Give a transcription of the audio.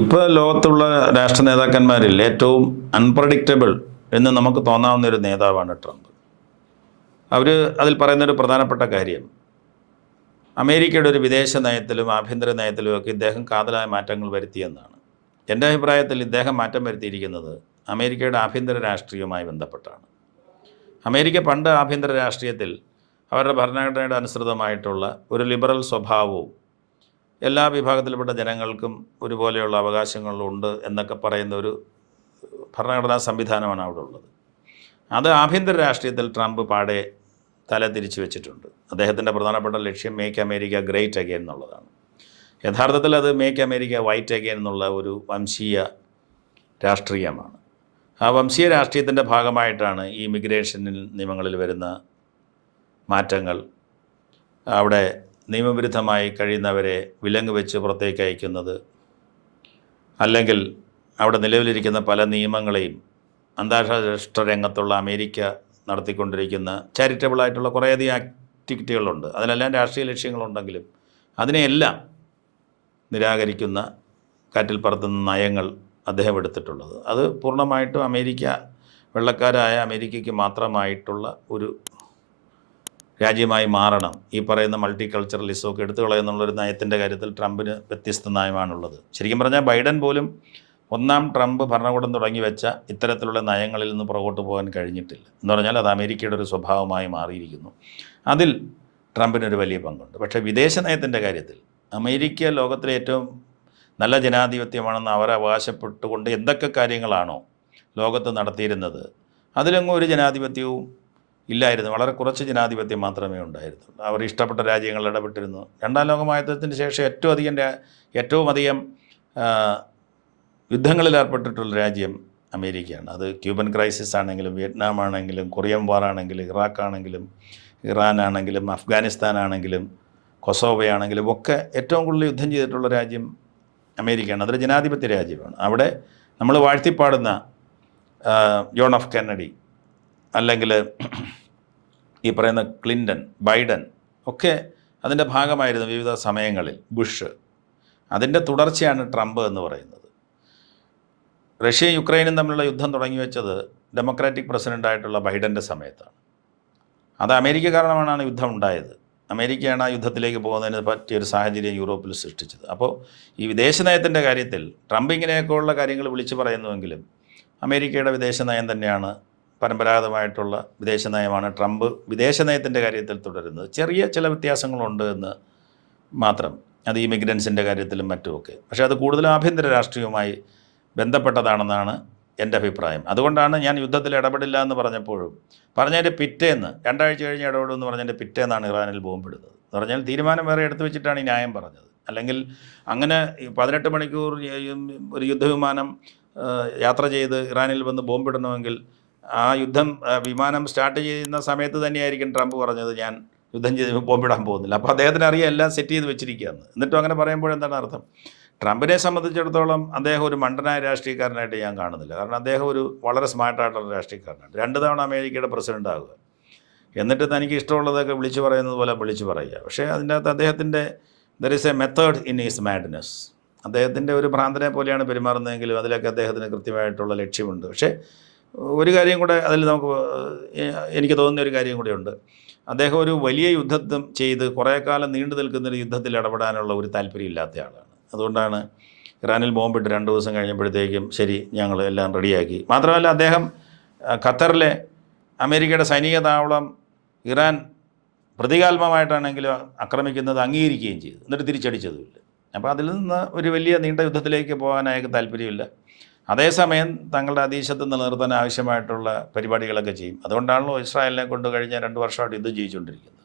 ഇപ്പോൾ ലോകത്തുള്ള രാഷ്ട്ര നേതാക്കന്മാരിൽ ഏറ്റവും അൺപ്രഡിക്റ്റബിൾ എന്ന് നമുക്ക് തോന്നാവുന്ന ഒരു നേതാവാണ് ട്രംപ്. അവർ അതിൽ പറയുന്നൊരു പ്രധാനപ്പെട്ട കാര്യം അമേരിക്കയുടെ ഒരു വിദേശ നയത്തിലും ആഭ്യന്തര നയത്തിലും ഒക്കെ ഇദ്ദേഹം കാതലായ മാറ്റങ്ങൾ വരുത്തിയെന്നാണ്. എൻ്റെ അഭിപ്രായത്തിൽ ഇദ്ദേഹം മാറ്റം വരുത്തിയിരിക്കുന്നത് അമേരിക്കയുടെ ആഭ്യന്തര രാഷ്ട്രീയവുമായി ബന്ധപ്പെട്ടാണ്. അമേരിക്ക പണ്ട് ആഭ്യന്തര രാഷ്ട്രീയത്തിൽ അവരുടെ ഭരണഘടനയുടെ അനുസൃതമായിട്ടുള്ള ഒരു ലിബറൽ സ്വഭാവവും എല്ലാ വിഭാഗത്തിൽപ്പെട്ട ജനങ്ങൾക്കും ഒരുപോലെയുള്ള അവകാശങ്ങളുണ്ട് എന്നൊക്കെ പറയുന്ന ഒരു ഭരണഘടനാ സംവിധാനമാണ് അവിടെ ഉള്ളത്. അത് ആഭ്യന്തര രാഷ്ട്രീയത്തിൽ ട്രംപ് പാടെ തല തിരിച്ചു വെച്ചിട്ടുണ്ട്. അദ്ദേഹത്തിൻ്റെ പ്രധാനപ്പെട്ട ലക്ഷ്യം മേക്ക് അമേരിക്ക ഗ്രേറ്റ് അഗെയിൻ എന്നുള്ളതാണ്. യഥാർത്ഥത്തിൽ അത് മേക്ക് അമേരിക്ക വൈറ്റ് അഗെയിൻ എന്നുള്ള ഒരു വംശീയ രാഷ്ട്രീയമാണ്. ആ വംശീയ രാഷ്ട്രീയത്തിൻ്റെ ഭാഗമായിട്ടാണ് ഈ ഇമിഗ്രേഷൻ നിയമങ്ങളിൽ വരുന്ന മാറ്റങ്ങൾ, അവിടെ നിയമവിരുദ്ധമായി കഴിയുന്നവരെ വിലങ്ങ് വെച്ച് പുറത്തേക്ക് അയക്കുന്നത്, അല്ലെങ്കിൽ അവിടെ നിലവിലിരിക്കുന്ന പല നിയമങ്ങളെയും അന്താരാഷ്ട്ര രംഗത്തുള്ള അമേരിക്ക നടത്തിക്കൊണ്ടിരിക്കുന്ന ചാരിറ്റബിളായിട്ടുള്ള കുറേയധികം ആക്ടിവിറ്റികളുണ്ട്. അതിനെല്ലാം രാഷ്ട്രീയ ലക്ഷ്യങ്ങളുണ്ടെങ്കിലും അതിനെയെല്ലാം നിരാകരിക്കുന്ന, കാറ്റിൽ പറത്തുന്ന നയങ്ങൾ അദ്ദേഹം എടുത്തിട്ടുള്ളത്. അത് പൂർണ്ണമായിട്ടും അമേരിക്ക, വെള്ളക്കാരായ അമേരിക്കയ്ക്ക് മാത്രമായിട്ടുള്ള ഒരു രാജ്യമായി മാറണം, ഈ പറയുന്ന മൾട്ടി കൾച്ചറലിസമൊക്കെ എടുത്തു കളയുന്നുള്ളൊരു നയത്തിൻ്റെ കാര്യത്തിൽ ട്രംപിന് വ്യത്യസ്ത നയമാണുള്ളത്. ശരിക്കും പറഞ്ഞാൽ ബൈഡൻ പോലും ഒന്നാം ട്രംപ് ഭരണകൂടം തുടങ്ങി വെച്ച ഇത്തരത്തിലുള്ള നയങ്ങളിൽ നിന്ന് പുറകോട്ട് പോകാൻ കഴിഞ്ഞിട്ടില്ല. എന്ന് പറഞ്ഞാൽ അത് അമേരിക്കയുടെ ഒരു സ്വഭാവമായി മാറിയിരിക്കുന്നു. അതിൽ ട്രംപിനൊരു വലിയ പങ്കുണ്ട്. പക്ഷേ വിദേശ നയത്തിൻ്റെ കാര്യത്തിൽ അമേരിക്ക ലോകത്തിലെ ഏറ്റവും നല്ല ജനാധിപത്യമാണെന്ന് അവർ അവകാശപ്പെട്ടുകൊണ്ട് എന്തൊക്കെ കാര്യങ്ങളാണോ ലോകത്ത് നടത്തിയിരുന്നത്, അതിലെങ്ങും ഒരു ജനാധിപത്യവും ഇല്ലായിരുന്നു. വളരെ കുറച്ച് ജനാധിപത്യം മാത്രമേ ഉണ്ടായിരുന്നുള്ളൂ. അവർ ഇഷ്ടപ്പെട്ട രാജ്യങ്ങൾ ഇടപെട്ടിരുന്നു. രണ്ടാം ലോകമഹായുദ്ധത്തിന് ശേഷം ഏറ്റവും അധികം യുദ്ധങ്ങളിൽ ഏർപ്പെട്ടിട്ടുള്ള രാജ്യം അമേരിക്കയാണ്. അത് ക്യൂബൻ ക്രൈസിസ് ആണെങ്കിലും, വിയറ്റ്നാം ആണെങ്കിലും, കൊറിയൻ വാർ ആണെങ്കിലും, ഇറാഖ് ആണെങ്കിലും, ഇറാൻ ആണെങ്കിലും, അഫ്ഗാനിസ്ഥാൻ ആണെങ്കിലും, കൊസോവയാണെങ്കിലും ഒക്കെ ഏറ്റവും കൂടുതൽ യുദ്ധം ചെയ്തിട്ടുള്ള രാജ്യം അമേരിക്കയാണ്. അതൊരു ജനാധിപത്യ രാജ്യമാണ്. അവിടെ നമ്മൾ വാഴ്ത്തിപ്പാടുന്ന ജോൺ എഫ് കെന്നഡി, അല്ലെങ്കിൽ ഈ പറയുന്ന ക്ലിൻ്റൺ, ബൈഡൻ ഒക്കെ അതിൻ്റെ ഭാഗമായിരുന്നു വിവിധ സമയങ്ങളിൽ. ബുഷ്, അതിൻ്റെ തുടർച്ചയാണ് ട്രംപ് എന്ന് പറയുന്നത്. റഷ്യയും യുക്രൈനും തമ്മിലുള്ള യുദ്ധം തുടങ്ങി വെച്ചത് ഡെമോക്രാറ്റിക് പ്രസിഡൻ്റായിട്ടുള്ള ബൈഡൻ്റെ സമയത്താണ്. അത് അമേരിക്ക കാരണമാണ് യുദ്ധം ഉണ്ടായത്. അമേരിക്കയാണ് ആ യുദ്ധത്തിലേക്ക് പോകുന്നതിന് പറ്റിയൊരു സാഹചര്യം യൂറോപ്പിൽ സൃഷ്ടിച്ചത്. അപ്പോൾ ഈ വിദേശ നയത്തിൻ്റെ കാര്യത്തിൽ ട്രംപ് ഇങ്ങനെയൊക്കെയുള്ള കാര്യങ്ങൾ വിളിച്ചു പറയുന്നുവെങ്കിലും അമേരിക്കയുടെ വിദേശ നയം തന്നെയാണ്, പരമ്പരാഗതമായിട്ടുള്ള വിദേശ നയമാണ് ട്രംപ് വിദേശ നയത്തിൻ്റെ കാര്യത്തിൽ തുടരുന്നത്. ചെറിയ ചില വ്യത്യാസങ്ങളുണ്ട് എന്ന് മാത്രം, അത് ഇമിഗ്രൻസിൻ്റെ കാര്യത്തിലും മറ്റുമൊക്കെ. പക്ഷേ അത് കൂടുതലും ആഭ്യന്തര രാഷ്ട്രീയവുമായി ബന്ധപ്പെട്ടതാണെന്നാണ് എൻ്റെ അഭിപ്രായം. അതുകൊണ്ടാണ് ഞാൻ യുദ്ധത്തിൽ ഇടപെടില്ല എന്ന് പറഞ്ഞതിൻ്റെ പിറ്റേന്ന്, 2 ആഴ്ച കഴിഞ്ഞ് ഇടപെടുമെന്ന് പറഞ്ഞതിൻ്റെ പിറ്റേന്നാണ് ഇറാനിൽ ബോംബിടുന്നത്. എന്ന് പറഞ്ഞാൽ തീരുമാനം വേറെ എടുത്തു വെച്ചിട്ടാണ് ഈ ന്യായം പറഞ്ഞത്. അല്ലെങ്കിൽ അങ്ങനെ 18 മണിക്കൂർ ഒരു യുദ്ധവിമാനം യാത്ര ചെയ്ത് ഇറാനിൽ വന്ന് ബോംബിടണമെങ്കിൽ ആ വിമാനം സ്റ്റാർട്ട് ചെയ്യുന്ന സമയത്ത് തന്നെയായിരിക്കും ട്രംപ് പറഞ്ഞത് ഞാൻ യുദ്ധം ചെയ്ത് ബോംബിടാൻ പോകുന്നില്ല. അപ്പോൾ അദ്ദേഹത്തിന് അറിയാം എല്ലാം സെറ്റ് ചെയ്ത് വെച്ചിരിക്കുകയെന്ന്. എന്നിട്ടും അങ്ങനെ പറയുമ്പോൾ എന്താണ് അർത്ഥം? ട്രംപിനെ സംബന്ധിച്ചിടത്തോളം അദ്ദേഹം ഒരു മണ്ടനായ രാഷ്ട്രീയക്കാരനായിട്ട് ഞാൻ കാണുന്നില്ല. കാരണം അദ്ദേഹം ഒരു വളരെ സ്മാർട്ടായിട്ടുള്ള രാഷ്ട്രീയക്കാരനാണ്. 2 തവണ അമേരിക്കയുടെ പ്രസിഡൻ്റ് ആകുക, എന്നിട്ട് തനിക്ക് ഇഷ്ടമുള്ളതൊക്കെ വിളിച്ചു പറയുന്നത് പോലെ വിളിച്ചു പറയുക. പക്ഷേ അതിൻ്റെ അകത്ത് അദ്ദേഹത്തിൻ്റെ there is A method in is madness. അദ്ദേഹത്തിൻ്റെ ഒരു ഭ്രാന്തനെ പോലെയാണ് പെരുമാറുന്നതെങ്കിലും അതിലൊക്കെ അദ്ദേഹത്തിന് കൃത്യമായിട്ടുള്ള ലക്ഷ്യമുണ്ട്. പക്ഷേ ഒരു കാര്യം കൂടെ അതിൽ എനിക്ക് തോന്നുന്ന ഒരു കാര്യം കൂടെയുണ്ട്. അദ്ദേഹം ഒരു വലിയ യുദ്ധം ചെയ്ത് കുറേ കാലം നീണ്ടു നിൽക്കുന്നൊരു യുദ്ധത്തിൽ ഇടപെടാനുള്ള ഒരു താല്പര്യം ഇല്ലാത്ത ആളാണ്. അതുകൊണ്ടാണ് ഇറാനിൽ ബോംബിട്ട് 2 ദിവസം കഴിഞ്ഞപ്പോഴത്തേക്കും ശരി ഞങ്ങൾ എല്ലാം റെഡിയാക്കി. മാത്രമല്ല അദ്ദേഹം ഖത്തറിലെ അമേരിക്കയുടെ സൈനിക താവളം ഇറാൻ പ്രതീകാത്മകമായിട്ടാണെങ്കിലും ആക്രമിക്കുന്നത് അംഗീകരിക്കുകയും ചെയ്തു, എന്നിട്ട് തിരിച്ചടിച്ചതുമില്ല. അപ്പോൾ അതിൽ നിന്ന് ഒരു വലിയ നീണ്ട യുദ്ധത്തിലേക്ക് പോകാൻ അയാൾക്ക് താല്പര്യമില്ല. അതേസമയം തങ്ങളുടെ അധീശത്വം നിലനിർത്താൻ ആവശ്യമായിട്ടുള്ള പരിപാടികളൊക്കെ ചെയ്യും. അതുകൊണ്ടാണല്ലോ ഇസ്രായേലിനെ കൊണ്ട് കഴിഞ്ഞ 2 വർഷമായിട്ട് യുദ്ധം ചെയ്യിച്ചുകൊണ്ടിരിക്കുന്നത്.